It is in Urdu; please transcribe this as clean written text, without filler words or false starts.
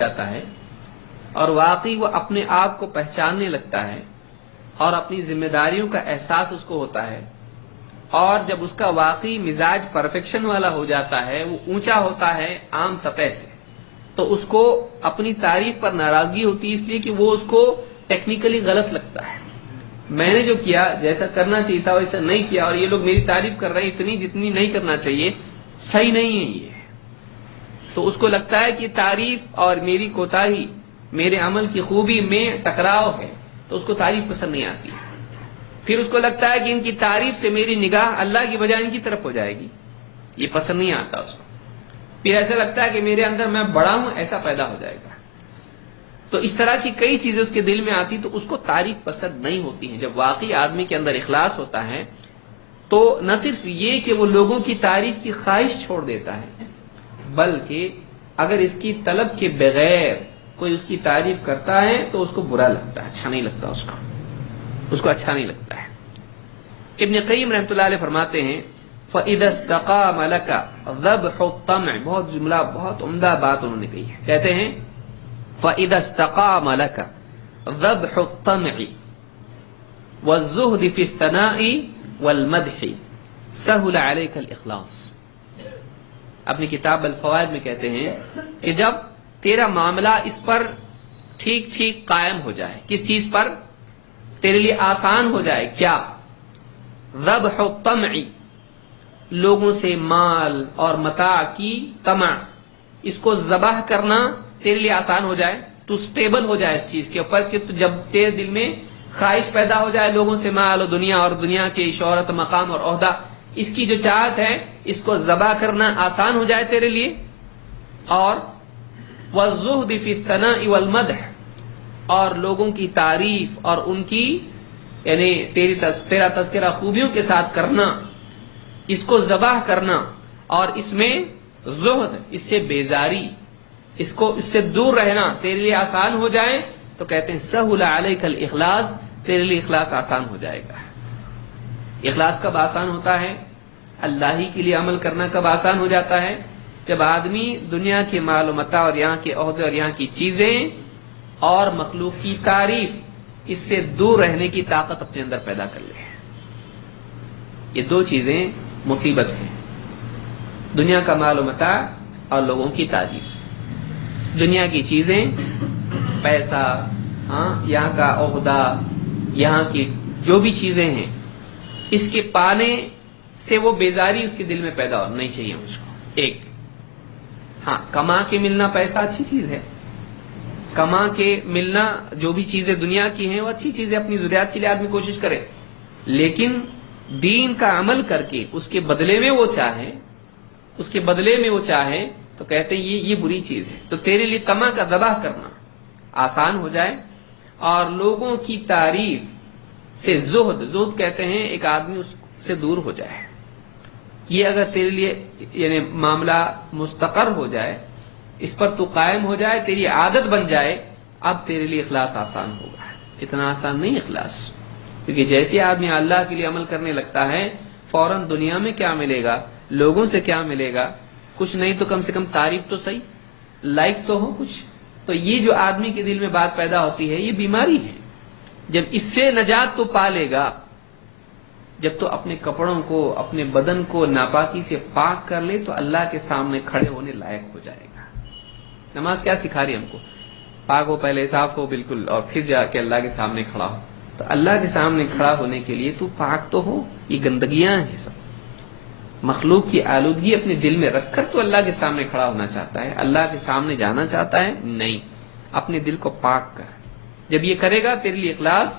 جاتا ہے اور واقعی وہ اپنے آپ کو پہچاننے لگتا ہے اور اپنی ذمہ داریوں کا احساس اس کو ہوتا ہے، اور جب اس کا واقعی مزاج پرفیکشن والا ہو جاتا ہے، وہ اونچا ہوتا ہے عام سطح سے، تو اس کو اپنی تعریف پر ناراضگی ہوتی ہے، اس لیے کہ وہ اس کو ٹیکنیکلی غلط لگتا ہے۔ میں نے جو کیا جیسا کرنا چاہیے تھا ویسا نہیں کیا، اور یہ لوگ میری تعریف کر رہے ہیں اتنی جتنی نہیں کرنا چاہیے، صحیح نہیں ہے یہ۔ تو اس کو لگتا ہے کہ تعریف اور میری کوتاہی، میرے عمل کی خوبی میں ٹکراؤ ہے، تو اس کو تعریف پسند نہیں آتی۔ پھر اس کو لگتا ہے کہ ان کی تعریف سے میری نگاہ اللہ کی بجائے ان کی طرف ہو جائے گی، یہ پسند نہیں آتا اس کو۔ پھر ایسا لگتا ہے کہ میرے اندر میں بڑا ہوں، ایسا پیدا ہو جائے گا۔ تو اس طرح کی کئی چیزیں اس کے دل میں آتی، تو اس کو تعریف پسند نہیں ہوتی ہے۔ جب واقعی آدمی کے اندر اخلاص ہوتا ہے تو نہ صرف یہ کہ وہ لوگوں کی تعریف کی خواہش چھوڑ دیتا ہے، بلکہ اگر اس کی طلب کے بغیر کوئی اس کی تعریف کرتا ہے تو اس کو برا لگتا ہے، اچھا نہیں لگتا اس کو اچھا نہیں لگتا ہے۔ ابن قیم رحمۃ اللہ علیہ فرماتے ہیں فَإِذَا اسْتَقَامَ لَكَ ذَبْحُ الطَّمْعِ، بہت جملہ بہت عمدہ بات انہوں نے کہی ہے، کہتے ہیں فَإِذَا اسْتَقَامَ لَكَ ذَبْحُ الطَّمْعِ وَالزُّهْدِ فِي الثَّنَاءِ وَالْمَدْحِ سَهُلَ عَلَيْكَ الْإِخْلَاصِ۔ اپنی کتاب الفوائد میں کہتے ہیں کہ جب تیرا معاملہ اس پر ٹھیک ٹھیک قائم ہو جائے، کس چیز پر؟ تیرے لیے آسان ہو جائے، کیا؟ ذبح الطمع، لوگوں سے مال اور متاع کی طمع، اس کو ذبح کرنا تیرے لیے آسان ہو جائے، تو سٹیبل ہو جائے اس چیز کے اوپر، کہ جب تیرے دل میں خواہش پیدا ہو جائے لوگوں سے مال اور دنیا کے شہرت، مقام اور عہدہ، اس کی جو چاہت ہے اس کو ذبح کرنا آسان ہو جائے تیرے لیے۔ اور والزہد فی الثناء والمدح، اور لوگوں کی تعریف اور ان کی یعنی تیرا تذکرہ خوبیوں کے ساتھ کرنا، اس کو ذبح کرنا، اور اس میں زہد، اس سے بیزاری، اس سے دور رہنا تیرے لیے آسان ہو جائے، تو کہتے ہیں سہل علیک الاخلاص، تیرے لیے اخلاص آسان ہو جائے گا۔ اخلاص کب آسان ہوتا ہے؟ اللہ ہی کے لیے عمل کرنا کب آسان ہو جاتا ہے؟ جب آدمی دنیا کے مال و متاع اور یہاں کے عہدے اور یہاں کی چیزیں اور مخلوق کی تعریف، اس سے دور رہنے کی طاقت اپنے اندر پیدا کر لے۔ یہ دو چیزیں مصیبت ہیں، دنیا کا مال و متاع اور لوگوں کی تعریف۔ دنیا کی چیزیں، پیسہ، یہاں کا عہدہ، یہاں کی جو بھی چیزیں ہیں، اس کے پانے سے وہ بیزاری اس کے دل میں پیدا نہیں چاہیے مجھ کو۔ ایک کما کے ملنا پیسہ اچھی چیز ہے، کما کے ملنا جو بھی چیزیں دنیا کی ہیں وہ اچھی چیزیں، اپنی ضروریات کے لیے آدمی کوشش کرے، لیکن دین کا عمل کر کے اس کے بدلے میں وہ چاہے تو کہتے ہیں یہ بری چیز ہے۔ تو تیرے لیے طمع کا ذبح کرنا آسان ہو جائے، اور لوگوں کی تعریف سے زہد کہتے ہیں ایک آدمی اس سے دور ہو جائے، یہ اگر تیرے لیے یعنی معاملہ مستقر ہو جائے، اس پر تو قائم ہو جائے، تیری عادت بن جائے، اب تیرے لیے اخلاص آسان ہوگا۔ اتنا آسان نہیں اخلاص، کیونکہ جیسے آدمی اللہ کے لیے عمل کرنے لگتا ہے، فوراً دنیا میں کیا ملے گا، لوگوں سے کیا ملے گا، کچھ نہیں تو کم سے کم تعریف تو صحیح، لائک تو ہو کچھ۔ تو یہ جو آدمی کے دل میں بات پیدا ہوتی ہے، یہ بیماری ہے۔ جب اس سے نجات تو پا لے گا، جب تو اپنے کپڑوں کو، اپنے بدن کو ناپاکی سے پاک کر لے، تو اللہ کے سامنے کھڑے ہونے لائق ہو جائے گا۔ نماز کیا سکھا رہی ہم کو؟ پاک ہو، پہلے صاف ہو بالکل، اور پھر جا کے اللہ کے سامنے کھڑا ہو۔ تو اللہ کے سامنے کھڑا ہونے کے لیے تو پاک تو ہو، یہ گندگیاں ہیں سب، مخلوق کی آلودگی اپنے دل میں رکھ کر تو اللہ کے سامنے کھڑا ہونا چاہتا ہے، اللہ کے سامنے جانا چاہتا ہے، نہیں، اپنے دل کو پاک کر۔ جب یہ کرے گا تیرے لیے اخلاص